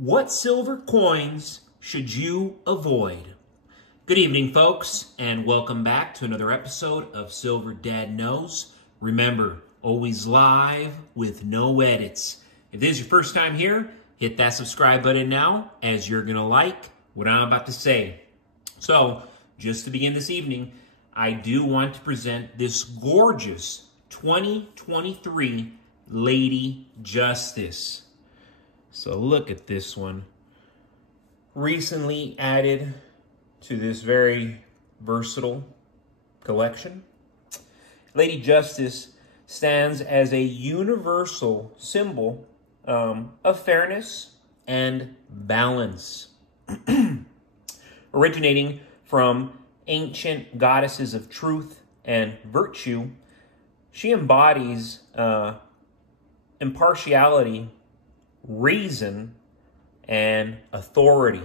What silver coins should you avoid? Good evening, folks, and welcome back to another episode of Silver Dad Knows. Remember, always live with no edits. If this is your first time here, hit that subscribe button now, as you're going to like what I'm about to say. So, just to begin this evening, I do want to present this gorgeous 2023 Lady Justice. So look at this one. Recently added to this very versatile collection. Lady Justice stands as a universal symbol of fairness and balance. Originating from ancient goddesses of truth and virtue, she embodies impartiality, reason, and authority.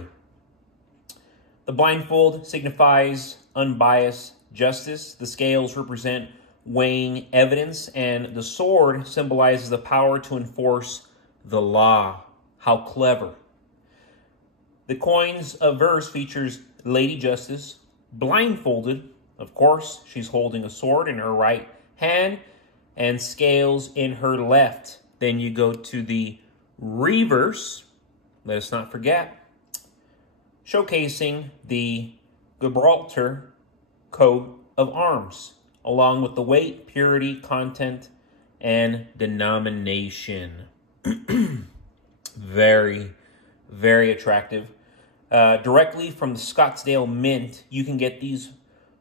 The blindfold signifies unbiased justice. The scales represent weighing evidence, and the sword symbolizes the power to enforce the law. How clever. The coin's verse features Lady Justice blindfolded. Of course, she's holding a sword in her right hand and scales in her left. Then you go to the reverse, let us not forget, showcasing the Gibraltar coat of arms, along with the weight, purity, content, and denomination. Very, very attractive. Directly from the Scottsdale Mint, you can get these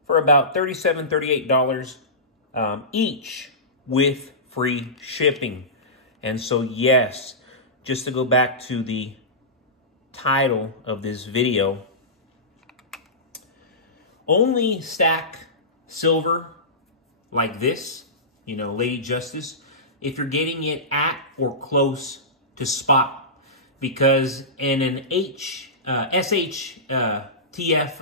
for about $37, $38 each with free shipping. And so, yes, just to go back to the title of this video, only stack silver like this, Lady Justice, if you're getting it at or close to spot. Because in an SHTF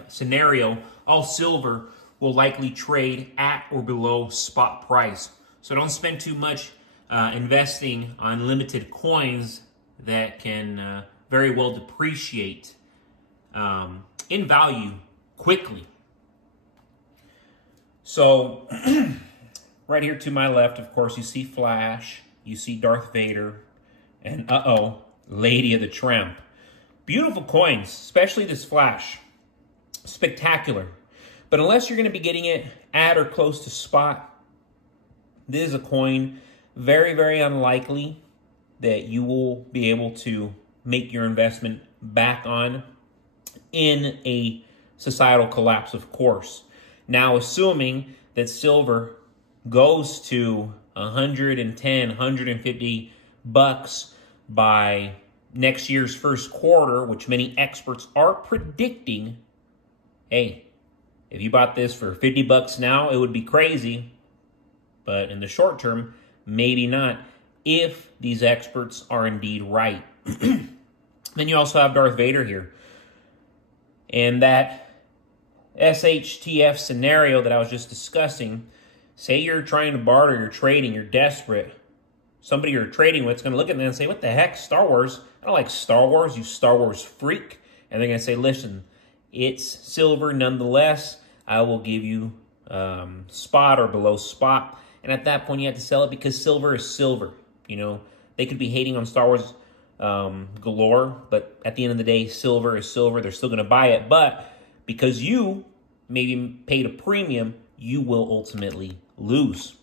scenario, all silver will likely trade at or below spot price. So don't spend too much investing on limited coins that can very well depreciate in value quickly. So right here to my left, of course, you see Flash, you see Darth Vader, and Lady of the Tramp. Beautiful coins, especially this Flash. Spectacular. But unless you're going to be getting it at or close to spot, this is a coin very, very unlikely that you will be able to make your investment back on in a societal collapse, of course. Now, assuming that silver goes to 110, 150 bucks by next year's first quarter, which many experts are predicting, hey, if you bought this for 50 bucks now, it would be crazy. But in the short term, maybe not, if these experts are indeed right. Then you also have Darth Vader here. And that SHTF scenario that I was just discussing, say you're trying to barter, you're trading, you're desperate. Somebody you're trading with is going to look at them and say, what the heck, Star Wars? I don't like Star Wars, you Star Wars freak. And they're going to say, listen, it's silver nonetheless. I will give you spot or below spot. And at that point, you have to sell it because silver is silver. They could be hating on Star Wars galore, but at the end of the day, silver is silver. They're still going to buy it. But because you maybe paid a premium, you will ultimately lose.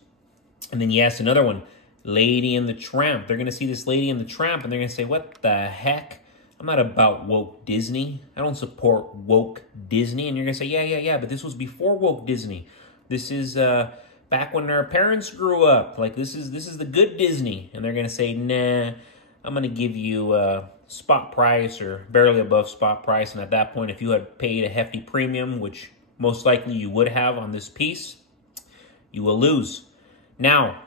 And then, yes, another one, Lady and the Tramp. They're going to see this Lady and the Tramp, and they're going to say, what the heck? I'm not about woke Disney. I don't support woke Disney. And you're going to say, yeah, but this was before woke Disney. This is back when our parents grew up. Like, this is the good Disney. And they're going to say, nah, I'm going to give you spot price or barely above spot price. And at that point, if you had paid a hefty premium, which most likely you would have on this piece, you will lose. Now,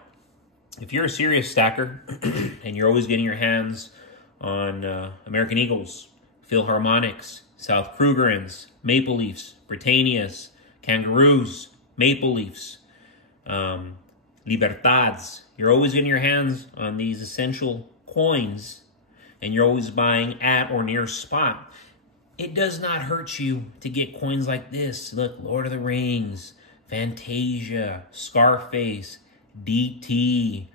if you're a serious stacker and you're always getting your hands on American Eagles, Philharmonics, South Krugerrands, Maple Leafs, Britannias, Kangaroos, Maple Leafs, Libertads. You're always getting your hands on these essential coins and you're always buying at or near spot, it does not hurt you to get coins like this. Look, Lord of the Rings, Fantasia, Scarface, DT,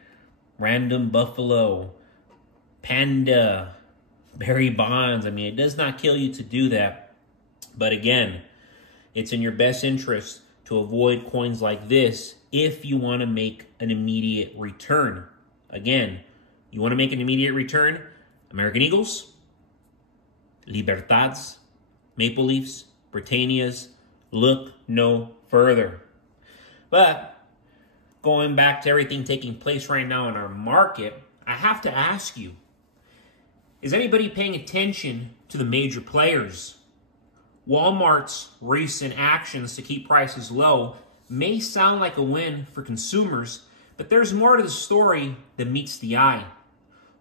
Random Buffalo, Panda, Barry Bonds. I mean, it does not kill you to do that. But again, it's in your best interest to avoid coins like this if you want to make an immediate return. Again, you want to make an immediate return? American Eagles, Libertads, Maple Leafs, Britannias, look no further. But going back to everything taking place right now in our market, I have to ask you, is anybody paying attention to the major players? Walmart's recent actions to keep prices low may sound like a win for consumers, but there's more to the story than meets the eye.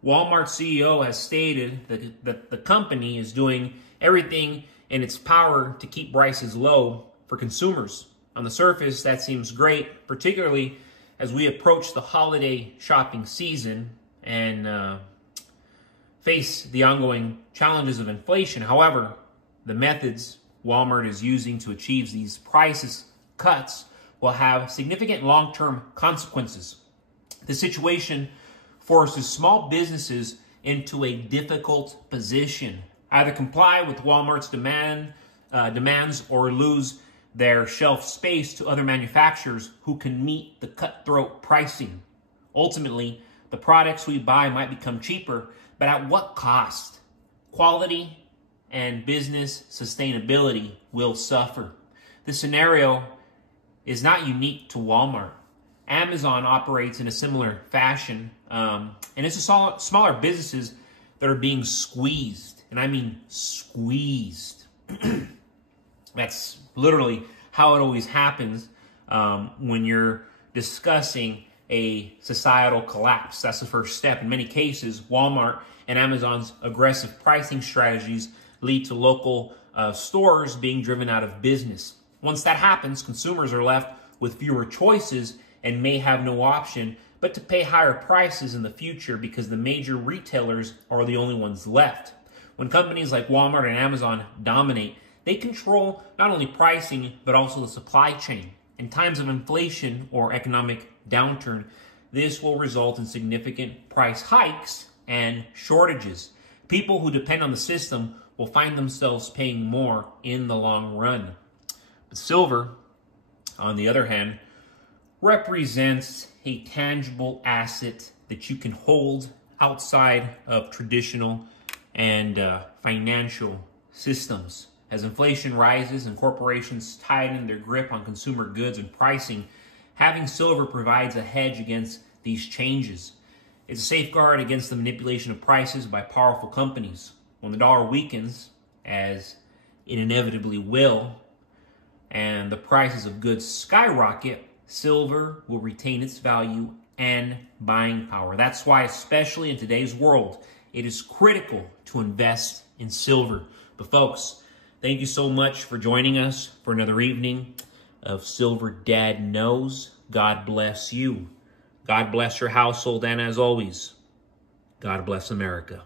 Walmart's CEO has stated that the company is doing everything in its power to keep prices low for consumers. On the surface, that seems great, particularly as we approach the holiday shopping season and face the ongoing challenges of inflation. However, the methods Walmart is using to achieve these price cuts will have significant long-term consequences. The situation forces small businesses into a difficult position. Either comply with Walmart's demands or lose their shelf space to other manufacturers who can meet the cutthroat pricing. Ultimately, the products we buy might become cheaper, but at what cost? Quality and business sustainability will suffer. This scenario is not unique to Walmart. Amazon operates in a similar fashion, and it's smaller businesses that are being squeezed, and I mean squeezed. That's literally how it always happens when you're discussing a societal collapse. That's the first step. In many cases, Walmart and Amazon's aggressive pricing strategies lead to local stores being driven out of business. Once that happens, consumers are left with fewer choices and may have no option but to pay higher prices in the future because the major retailers are the only ones left. When companies like Walmart and Amazon dominate, they control not only pricing but also the supply chain. In times of inflation or economic downturn, this will result in significant price hikes and shortages. People who depend on the system will find themselves paying more in the long run. But silver, on the other hand, represents a tangible asset that you can hold outside of traditional and financial systems. As inflation rises and corporations tighten their grip on consumer goods and pricing, having silver provides a hedge against these changes. It's a safeguard against the manipulation of prices by powerful companies. When the dollar weakens, as it inevitably will, and the prices of goods skyrocket, silver will retain its value and buying power. That's why, especially in today's world, it is critical to invest in silver. But folks, thank you so much for joining us for another evening of Silver Dad Knows. God bless you. God bless your household, and as always, God bless America.